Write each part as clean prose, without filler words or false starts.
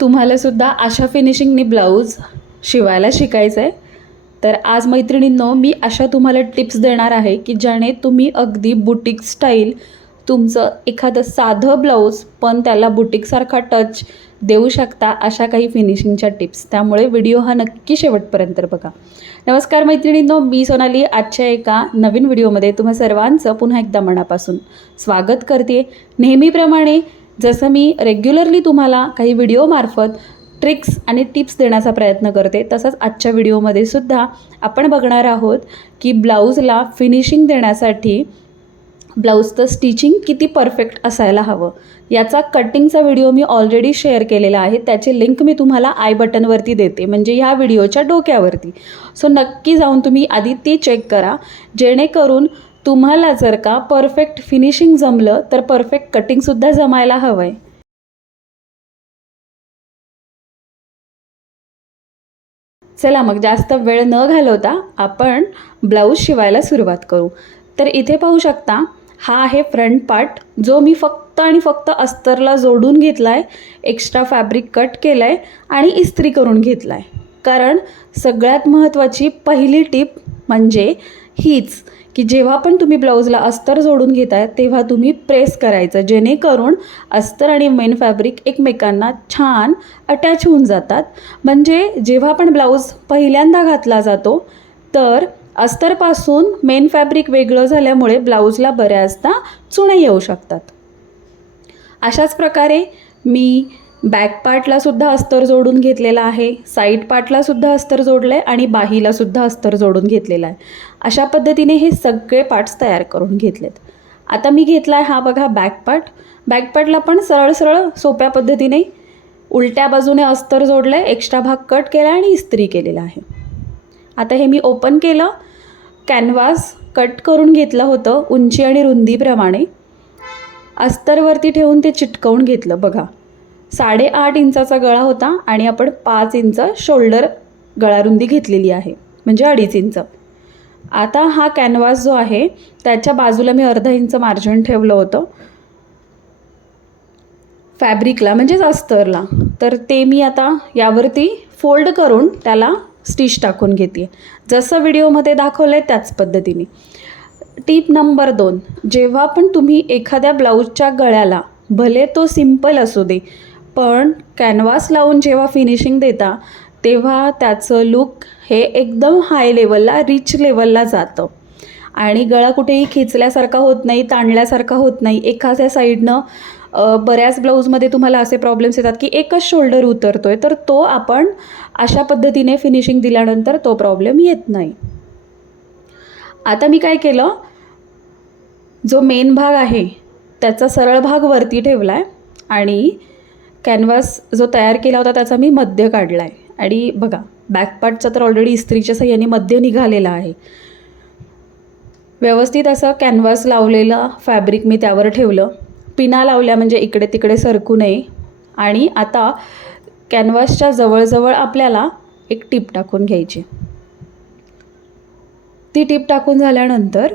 तुम्हाला सुद्धा अशा फिनिशिंगनी ब्लाऊज शिवायला शिकायचं आहे तर आज मैत्रिणींनो मी अशा तुम्हाला टिप्स देणार आहे की ज्याने तुम्ही अगदी बुटीक स्टाईल तुमचं एखादं साधं ब्लाऊज पण त्याला बुटीकसारखा टच देऊ शकता अशा काही फिनिशिंगच्या टिप्स। त्यामुळे व्हिडिओ हा नक्की शेवटपर्यंत बघा। नमस्कार मैत्रिणींनो, मी सोनाली आजच्या एका नवीन व्हिडिओमध्ये तुम्हा सर्वांचं पुन्हा एकदा मनापासून स्वागत करते। नेहमीप्रमाणे जसं मी रेग्युलरली तुम्हाला काही व्हिडिओमार्फत ट्रिक्स आणि टिप्स देण्याचा प्रयत्न करते तसंच आजच्या व्हिडिओमध्ये सुद्धा आपण बघणार आहोत की ब्लाऊजला फिनिशिंग देण्यासाठी ब्लाऊजचं स्टिचिंग किती परफेक्ट असायला हवं याचा कटिंगचा व्हिडिओ मी ऑलरेडी शेअर केलेला आहे। त्याची लिंक मी तुम्हाला आय बटनवरती देते, म्हणजे ह्या व्हिडिओच्या डोक्यावरती। सो नक्की जाऊन तुम्ही आधी ती चेक करा, जेणेकरून तुम्हाला जर का परफेक्ट फिनिशिंग जमलं तर परफेक्ट कटिंगसुद्धा जमायला हवं आहे। चला मग जास्त वेळ न घालवता आपण ब्लाऊज शिवायला सुरुवात करू। तर इथे पाहू शकता हा आहे फ्रंट पार्ट, जो मी फक्त आणि फक्त अस्तरला जोडून घेतला आहे, एक्स्ट्रा फॅब्रिक कट केलं आहे आणि इस्त्री करून घेतला आहे। कारण सगळ्यात महत्त्वाची पहिली टिप म्हणजे हीच की जेव्हा पण तुम्ही ब्लाऊजला अस्तर जोडून घेताय तेव्हा तुम्ही प्रेस करायचं, जेणेकरून अस्तर आणि मेन फॅब्रिक एकमेकांना छान अटॅच होऊन जातात। म्हणजे जेव्हा पण ब्लाऊज पहिल्यांदा घातला जातो तर अस्तरपासून मेन फॅब्रिक वेगळं झाल्यामुळे ब्लाऊजला बऱ्याचदा चुणे येऊ शकतात। अशाच प्रकारे मी बॅक पार्टला सुद्धा अस्तर जोडून घेतलेला आहे, साईड पार्टला सुद्धा अस्तर जोडलं आहे आणि बाहीला सुद्धा अस्तर जोडून घेतलेला आहे। अशा पद्धतीने हे सगळे पार्ट्स तयार करून घेतलेत। आता मी घेतला आहे हा बघा बॅक पार्ट। बॅक पार्टला पण सरळ सरळ सोप्या पद्धतीने उलट्या बाजूने अस्तर जोडलं आहे, एक्स्ट्रा भाग कट केला आणि इस्त्री केलेला आहे। आता हे मी ओपन केलं, कॅनव्हास कट करून घेतलं होतं उंची आणि रुंदीप्रमाणे, अस्तरवरती ठेवून ते चिटकवून घेतलं। बघा 8.5 इंचाचा गळा होता आणि आपण 5 इंच शोल्डर गळारुंदी घेतलेली आहे, म्हणजे 2.5 इंच। आता हा कॅनव्हास जो आहे त्याच्या बाजूला मी अर्धा इंच मार्जिन ठेवलं होतं फॅब्रिकला, म्हणजेच अस्तरला। तर ते मी आता यावरती फोल्ड करून त्याला स्टिच टाकून घेते, जसं व्हिडिओमध्ये दाखवलं आहे त्याच पद्धतीने। टिप नंबर 2, जेव्हा पण तुम्ही एखाद्या ब्लाऊजच्या गळ्याला, भले तो सिंपल असू दे, पण कॅनव्हास लावून जेव्हा फिनिशिंग देता तेव्हा त्याचं लुक हे एकदम हाय लेवलला, रिच लेवलला जातं आणि गळा कुठेही खेचल्यासारखा होत नाही, ताणल्यासारखा होत नाही। एखाद्या साईडनं बऱ्याच ब्लाऊजमध्ये तुम्हाला असे प्रॉब्लेम्स येतात की एकच शोल्डर उतरतो आहे, तर तो आपण अशा पद्धतीने फिनिशिंग दिल्यानंतर तो प्रॉब्लेम येत नाही। आता मी काय केलं, जो मेन भाग आहे त्याचा सरळ भाग वरती ठेवला आहे आणि कॅनव्हास जो तयार केला होता त्याचा मी मध्य काढला आहे। आणि बघा बॅक पार्टचा तर ऑलरेडी इस्त्रीच्या साह्याने मध्य निघालेला आहे। व्यवस्थित असं कॅनव्हास लावलेलं फॅब्रिक मी त्यावर ठेवलं, पिना लावल्या म्हणजे इकडे तिकडे सरकू नये। आणि आता कॅनव्हासच्या जवळजवळ आपल्याला एक टिप टाकून घ्यायची। ती टिप टाकून झाल्यानंतर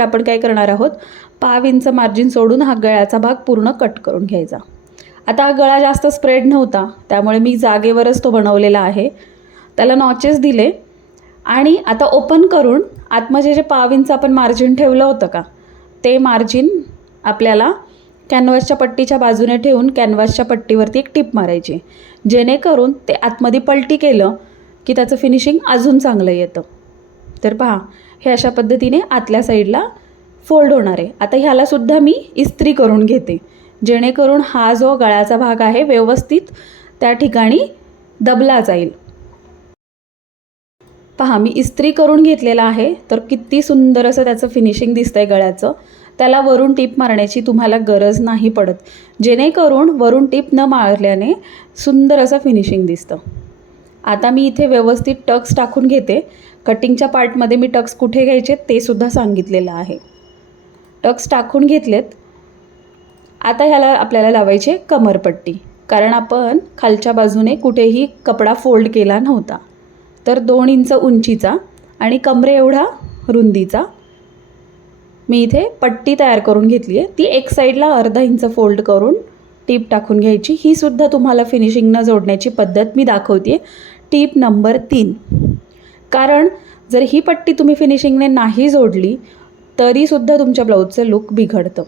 आपण काय करणार आहोत, 5 इंच मार्जिन सोडून हा गळ्याचा भाग पूर्ण कट करून घ्यायचा। आता हा गळा जास्त स्प्रेड नव्हता त्यामुळे मी जागेवरच तो बनवलेला आहे, त्याला नॉचेस दिले आणि आता ओपन करून आतमध्ये जे 5 इंच आपण मार्जिन ठेवलं होतं का, ते मार्जिन आपल्याला कॅनव्हासच्या पट्टीच्या बाजूने ठेवून कॅनव्हासच्या पट्टीवरती एक टिप मारायची, जेणेकरून ते आतमध्ये पलटी केलं की त्याचं फिनिशिंग अजून चांगलं येतं। तर पहा हे अशा पद्धतीने आतल्या साईडला फोल्ड होणार आहे। आता ह्याला सुद्धा मी इस्त्री करून घेते, जेणेकरून हा जो गळ्याचा भाग आहे व्यवस्थित त्या ठिकाणी दबला जाईल। पहा मी इस्त्री करून घेतलेला आहे, तर किती सुंदर असं त्याचं फिनिशिंग दिसतंय गळ्याचं। त्याला वरून टिप मारण्याची तुम्हाला गरज नाही पडत, जेणेकरून वरून टिप न मारल्याने सुंदर असं फिनिशिंग दिसतं। आता मी इथे व्यवस्थित टक्स टाकून घेते। कटिंगच्या पार्टमध्ये मी टक्स कुठे घ्यायचे ते सुद्धा सांगितलेलं आहे। टक्स टाकून घेतलेत। आता ह्याला आपल्याला लावायची कमरपट्टी, कारण आपण खालच्या बाजूने कुठेही कपडा फोल्ड केला नव्हता। तर 2 इंच उंचीचा आणि कमरे एवढा रुंदीचा मी इथे पट्टी तयार करून घेतली आहे. ती एक साईडला अर्धा इंच फोल्ड करून टीप टाकून घ्यायची. ही सुद्धा तुम्हाला फिनिशिंगनं जोडण्याची पद्धत मी दाखवते आहे. टीप नंबर 3. कारण जर ही पट्टी तुम्ही फिनिशिंगने नाही जोडली तरीसुद्धा तुमच्या ब्लाऊजचं लुक बिघडतं.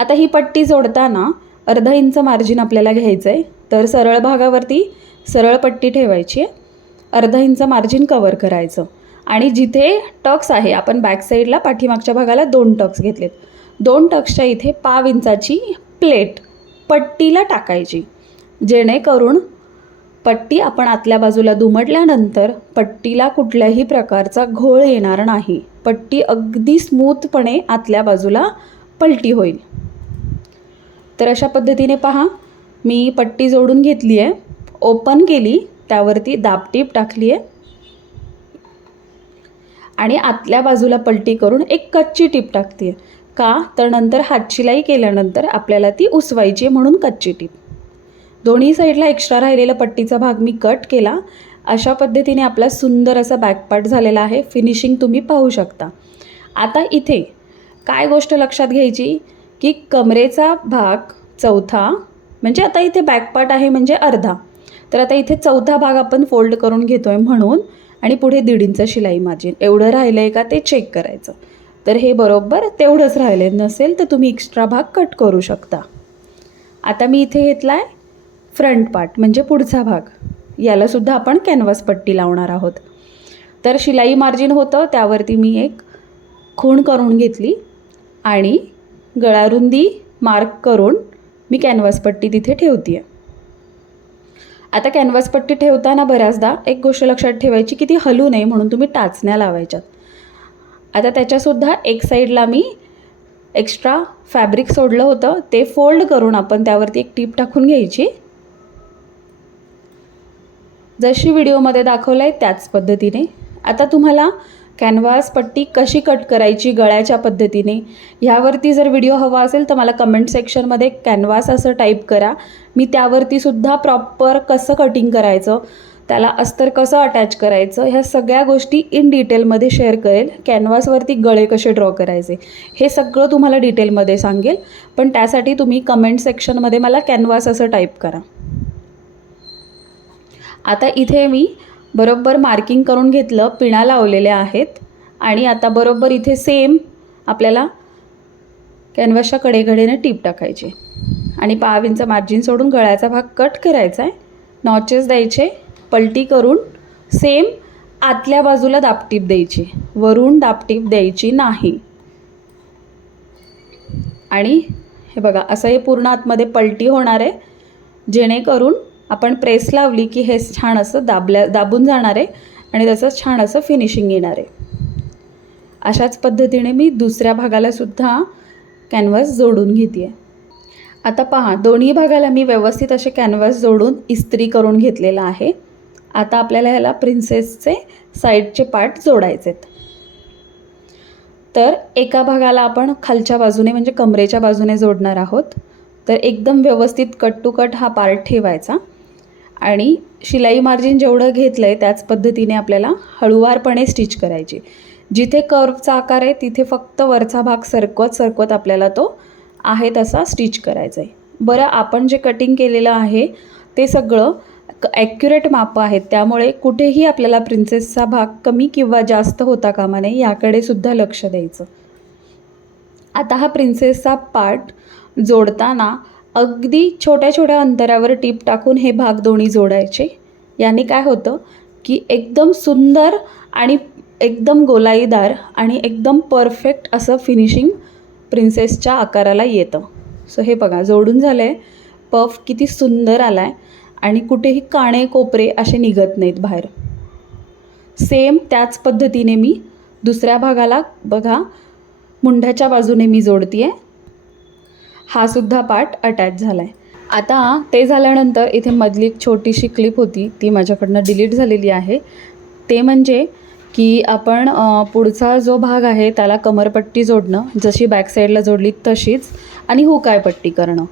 आता ही पट्टी जोडताना अर्धा इंच मार्जिन आपल्याला घ्यायचं आहे. तर सरळ भागावरती सरळ पट्टी ठेवायची आहे, अर्धा इंच मार्जिन कवर करायचं आणि जिथे टक्स आहे आपण बॅक साईडला पाठीमागच्या भागाला 2 टक्स घेतलेत. 2 टक्सच्या इथे पाव इंचाची प्लेट पट्टीला टाकायची, जेणेकरून पट्टी आपण आतल्या बाजूला दुमडल्यानंतर पट्टीला कुठल्याही प्रकारचा घोळ येणार नाही. पट्टी अगदी स्मूथपणे आतल्या बाजूला पलटी होईल. तर अशा पद्धतीने पहा, मी पट्टी जोडून घेतली आहे, ओपन केली, त्यावरती दाबटीप टाकली आहे आणि आतल्या बाजूला पलटी करून एक कच्ची टीप टाकते आहे. का तर नंतर हातशिलाई केल्यानंतर आपल्याला ती उसवायची आहे, म्हणून कच्ची टीप. दोन्ही साईडला एक्स्ट्रा राहिलेला पट्टीचा भाग मी कट केला. अशा पद्धतीने आपला सुंदर असा बॅकपार्ट झालेला आहे. फिनिशिंग तुम्ही पाहू शकता. आता इथे काय गोष्ट लक्षात घ्यायची की कमरेचा भाग चौथा, म्हणजे आता इथे बॅकपार्ट आहे म्हणजे अर्धा, तर आता इथे चौथा भाग आपण फोल्ड करून घेतो आहे म्हणून, आणि पुढे 1.5 इंच शिलाई मार्जिन एवढं राहिलं आहे का ते चेक करायचं. तर हे बरोबर तेवढंच राहिलं आहे, नसेल तर तुम्ही एक्स्ट्रा भाग कट करू शकता. आता मी इथे घेतला आहे फ्रंट पार्ट म्हणजे पुढचा भाग. यालासुद्धा आपण कॅनव्हास पट्टी लावणार आहोत. तर शिलाई मार्जिन होतं त्यावरती मी एक खूण करून घेतली आणि गळारुंदी मार्क करून मी कॅनव्हास पट्टी तिथे ठेवते आहे. आता कॅनव्हास पट्टी ठेवताना बऱ्याचदा एक गोष्ट लक्षात ठेवायची की ती हलू नये, म्हणून तुम्ही टाचण्या लावायच्यात. आता त्याच्यासुद्धा एक साईडला मी एक्स्ट्रा फॅब्रिक सोडलं होतं ते फोल्ड करून आपण त्यावरती एक टीप टाकून घ्यायची. जशी व्हिडिओमध्ये दाखवलं आहे त्याच पद्धतीने. आता तुम्हाला कॅनव्हास पट्टी कशी कट करायची गळ्याच्या पद्धतीने ह्यावरती जर व्हिडिओ हवा असेल तर मला कमेंट सेक्शनमध्ये कॅनव्हास असं टाईप करा. मी त्यावरती सुद्धा प्रॉपर कसं कटिंग करायचं, त्याला अस्तर कसं अटॅच करायचं, ह्या सगळ्या गोष्टी इन डिटेलमध्ये शेअर करेल. कॅनव्हासवरती गळे कसे ड्रॉ करायचे हे सगळं तुम्हाला डिटेलमध्ये सांगेल. पण त्यासाठी तुम्ही कमेंट सेक्शनमध्ये मला कॅनव्हास असं टाईप करा. आता इथे मी बरोबर मार्किंग करून घेतलं, पिळा लावलेल्या आहेत आणि आता बरोबर इथे सेम आपल्याला कॅनव्हासच्या कडेकडेने टीप टाकायची आणि 1/2 इंच मार्जिन सोडून गळ्याचा भाग कट करायचा आहे. नॉचेस द्यायचे, पलटी करून सेम आतल्या बाजूला दाबटीप द्यायची, वरून दाबटीप द्यायची नाही. आणि हे बघा असं हे पूर्ण आतमध्ये पलटी होणार आहे, जेणेकरून आपण प्रेस लावली की हे छान असं दाबून जाणार आहे आणि त्याचं छान असं फिनिशिंग येणार आहे. अशाच पद्धतीने मी दुसऱ्या भागाला सुद्धा कॅनव्हास जोडून घेते आहे. आता पहा, दोन्ही भागाला मी व्यवस्थित असे कॅनव्हास जोडून इस्त्री करून घेतलेला आहे. आता आपल्याला ह्याला प्रिन्सेसचे साईडचे पार्ट जोडायचे आहेत. तर एका भागाला आपण खालच्या बाजूने म्हणजे कमरेच्या बाजूने जोडणार आहोत. तर एकदम व्यवस्थित कट टू कट हा पार्ट ठेवायचा आणि शिलाई मार्जिन जेवढं घेतलं आहे त्याच पद्धतीने आपल्याला हळूवारपणे स्टिच करायची. जिथे कर्वचा आकार आहे तिथे फक्त वरचा भाग सरकवत आपल्याला तो आहे तसा स्टिच करायचा आहे. बरं, आपण जे कटिंग केलेलं आहे ते सगळं ॲक्युरेट मापं आहेत, त्यामुळे कुठेही आपल्याला प्रिन्सेसचा भाग कमी किंवा जास्त होता कामा नये याकडे सुद्धा लक्ष द्यायचं. आता हा प्रिन्सेसचा पार्ट जोडताना अगदी छोट्या छोट्या अंतरावर टीप टाकून हे भाग दोन्ही जोडायचे. याने काय होतं की एकदम सुंदर आणि एकदम गोलाईदार आणि एकदम परफेक्ट असं फिनिशिंग प्रिन्सेसच्या आकाराला येतं. सो हे बघा जोडून झालं आहे. पफ किती सुंदर आला आहे आणि कुठेही काणे कोपरे असे निघत नाहीत बाहेर. सेम त्याच पद्धतीने मी दुसऱ्या भागाला बघा मुंढ्याच्या बाजूने मी जोडते आहे. हा सुद्धा पार्ट अटॅच झाला आहे. आता ते झाल्यानंतर इथे मधली एक छोटीशी क्लिप होती ती माझ्याकडनं डिलीट झालेली आहे. ते म्हणजे की आपण पुढचा जो भाग आहे त्याला कमरपट्टी जोडणं, जशी बॅक साईडला जोडली तशीच, आणि हुकाय पट्टी करणं.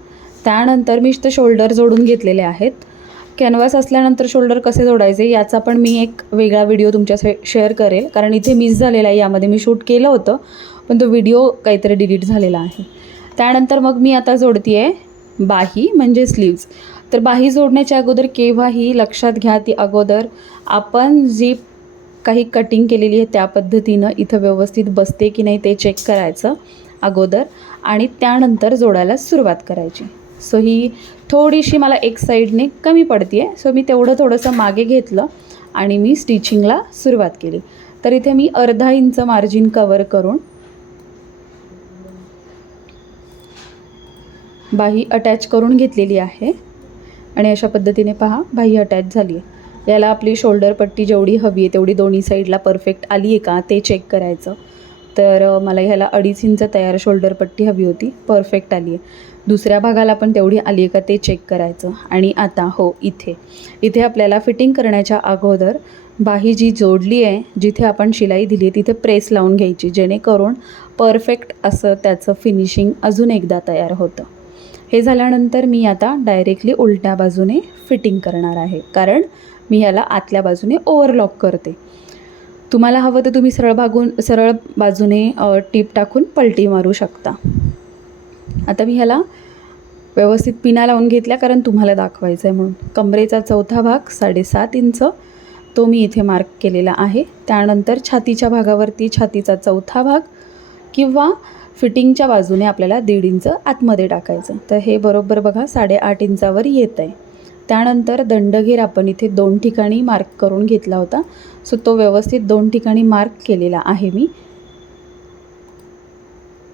त्यानंतर मी इथं शोल्डर जोडून घेतलेले आहेत. कॅनव्हास असल्यानंतर शोल्डर कसे जोडायचे याचा पण मी एक वेगळा व्हिडिओ तुमच्या शेअर करेल, कारण इथे मिस झालेला आहे, यामध्ये मी शूट केलं होतं पण तो व्हिडिओ काहीतरी डिलीट झालेला आहे. त्यानंतर मग मी आता जोडते आहे बाही म्हणजे स्लीव्ज. तर बाही जोडण्याच्या अगोदर केव्हाही लक्षात घ्या, ती अगोदर आपण जी काही कटिंग केलेली आहे त्या पद्धतीनं इथं व्यवस्थित बसते की नाही ते चेक करायचं अगोदर आणि त्यानंतर जोडायला सुरुवात करायची. सो ही थोडीशी मला एक साईडने कमी पडते आहे, सो मी तेवढं थोडंसं मागे घेतलं आणि मी स्टिचिंगला सुरुवात केली. तर इथे मी अर्धा इंच मार्जिन कवर करून बाही अटॅच करून घेतलेली आहे आणि अशा पद्धतीने पहा बाही अटॅच झाली आहे. याला आपली शोल्डर पट्टी जेवढी हवी आहे तेवढी दोन्ही साईडला परफेक्ट आली आहे का ते चेक करायचं. तर मला ह्याला 2.5 इंच तयार शोल्डर पट्टी हवी होती, परफेक्ट आली आहे. दुसऱ्या भागाला पण तेवढी आली आहे का ते चेक करायचं. आणि आता हो इथे आपल्याला फिटिंग करण्याच्या अगोदर बाही जी जोडली आहे, जिथे आपण शिलाई दिली आहे तिथे प्रेस लावून घ्यायची, जेणेकरून परफेक्ट असं त्याचं फिनिशिंग अजून एकदा तयार होतं. हे झाल्यानंतर मी आता डायरेक्टली उलट्या बाजूने फिटिंग करणार आहे, कारण मी ह्याला आतल्या बाजूने ओव्हरलॉक करते. तुम्हाला हवं तर तुम्ही सरळ बाजूने टीप टाकून पलटी मारू शकता. आता मी ह्याला व्यवस्थित पिना लावून घेतल्या, कारण तुम्हाला दाखवायचं आहे म्हणून. कमरेचा चौथा भाग 7.5 इंच तो मी इथे मार्क केलेला आहे. त्यानंतर छातीच्या भागावरती छातीचा चौथा भाग किंवा फिटिंगच्या बाजूने आपल्याला 1.5 इंच आतमध्ये टाकायचं. तर हे बरोबर बघा 8.5 इंचावर येत आहे. त्यानंतर दंडघेर आपण इथे 2 ठिकाणी मार्क करून घेतला होता, सो तो व्यवस्थित 2 ठिकाणी मार्क केलेला आहे मी.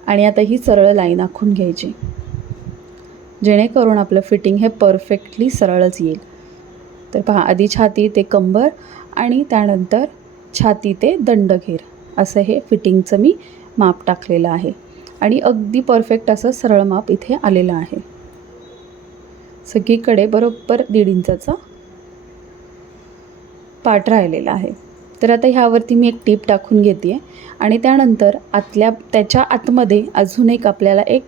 आणि आता ही सरळ लाईन आखून घ्यायची, जेणेकरून आपलं फिटिंग हे परफेक्टली सरळच येईल. तर पहा, आधी छाती ते कंबर आणि त्यानंतर छाती ते दंडघेर असं हे फिटिंगचं मी माप टाकलेलं आहे आणि अगदी परफेक्ट असं सरळ माप इथे आलेलं आहे. सगळीकडे बरोबर 1.5 इंचाचा पार्ट राहिलेला आहे. तर आता ह्यावरती मी एक टीप टाकून घेते आहे आणि त्यानंतर त्याच्या आतमध्ये अजून आपल्याला एक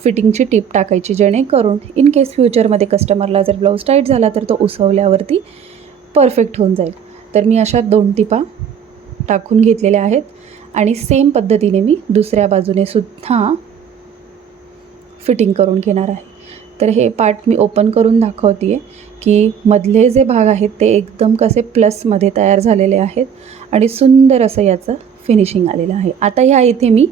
फिटिंगची टीप टाकायची, जेणेकरून इन केस फ्युचरमध्ये कस्टमरला जर ब्लाऊज टाईट झाला तर तो उसवल्यावरती परफेक्ट होऊन जाईल. तर मी अशा 2 टिपा टाकून घेतलेल्या आहेत आणि सेम पद्धतीने मी दुसऱ्या बाजूने सुद्धा फिटिंग करून घेणार आहे. तर हे पार्ट मी ओपन करून दाखवते आहे की मधले जे भाग आहेत ते एकदम कसे प्लसमध्ये तयार झालेले आहेत आणि सुंदर असं याचं फिनिशिंग आलेलं आहे. आता ह्या इथे मी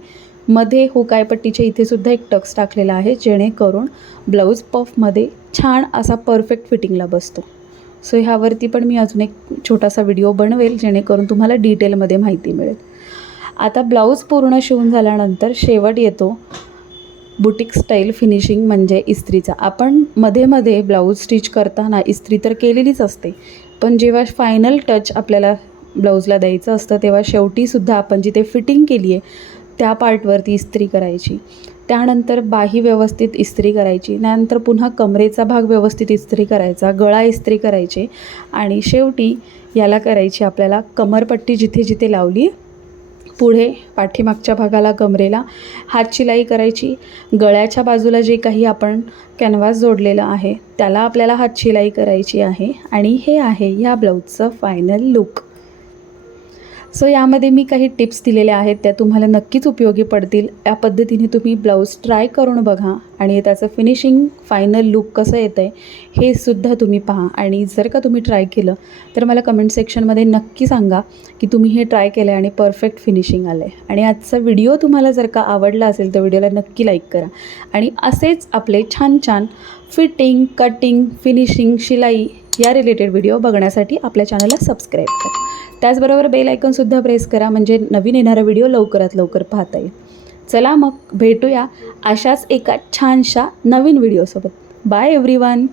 मध्ये हुकायपट्टीच्या इथे सुद्धा एक टक्स टाकलेला आहे, जेणेकरून ब्लाऊज पफमध्ये छान असा परफेक्ट फिटिंगला बसतो. सो ह्यावरती पण मी अजून एक छोटासा व्हिडिओ बनवेल, जेणेकरून तुम्हाला डिटेलमध्ये माहिती मिळेल. आता ब्लाऊज पूर्ण शिवून झाल्यानंतर शेवट येतो बुटीक स्टाईल फिनिशिंग म्हणजे इस्त्रीचा. आपण मध्ये ब्लाऊज स्टिच करताना इस्त्री तर केलेलीच असते, पण जेव्हा फायनल टच आपल्याला ब्लाऊजला द्यायचं असतं तेव्हा शेवटीसुद्धा आपण जिथे फिटिंग केली आहे त्या पार्टवरती इस्त्री करायची. त्यानंतर बाही व्यवस्थित इस्त्री करायची, त्यानंतर पुन्हा कमरेचा भाग व्यवस्थित इस्त्री करायचा, गळा इस्त्री करायचे आणि शेवटी याला करायची आपल्याला कमरपट्टी जिथे जिथे लावली, पुढे पाठीमागच्या भागाला कमरेला हात शिलाई करायची. गळ्याच्या बाजूला जे काही आपण कॅनव्हास जोडलेलं आहे त्याला आपल्याला हात शिलाई करायची आहे आणि हे आहे ह्या ब्लाऊजचं फायनल लुक. सो यामध्ये मी काही टिप्स दिलेल्या आहेत, त्या तुम्हाला नक्कीच उपयोगी पडतील. या पद्धतीने तुम्ही ब्लाऊज ट्राय करून बघा आणि त्याचं फिनिशिंग फायनल लुक कसं येतं आहे हे सुद्धा तुम्ही पहा. आणि जर का तुम्ही ट्राय केलं तर मला कमेंट सेक्शनमध्ये नक्की सांगा की तुम्ही हे ट्राय केलं आहे आणि परफेक्ट फिनिशिंग आलं आहे. आणि आजचा व्हिडिओ तुम्हाला जर का आवडला असेल तर व्हिडिओला नक्की लाईक करा आणि असेच आपले छान छान फिटिंग, कटिंग, फिनिशिंग, शिलाई या रिलेटेड व्हिडिओ बघण्यासाठी आपल्या चॅनलला सबस्क्राईब करा. त्याचबरोबर बेल आयकॉनसुद्धा प्रेस करा, म्हणजे नवीन येणारा व्हिडिओ लवकरात लवकर पाहता येईल. चला मग भेटूया अशाच एका छानशा नवीन व्हिडिओसोबत. Bye everyone.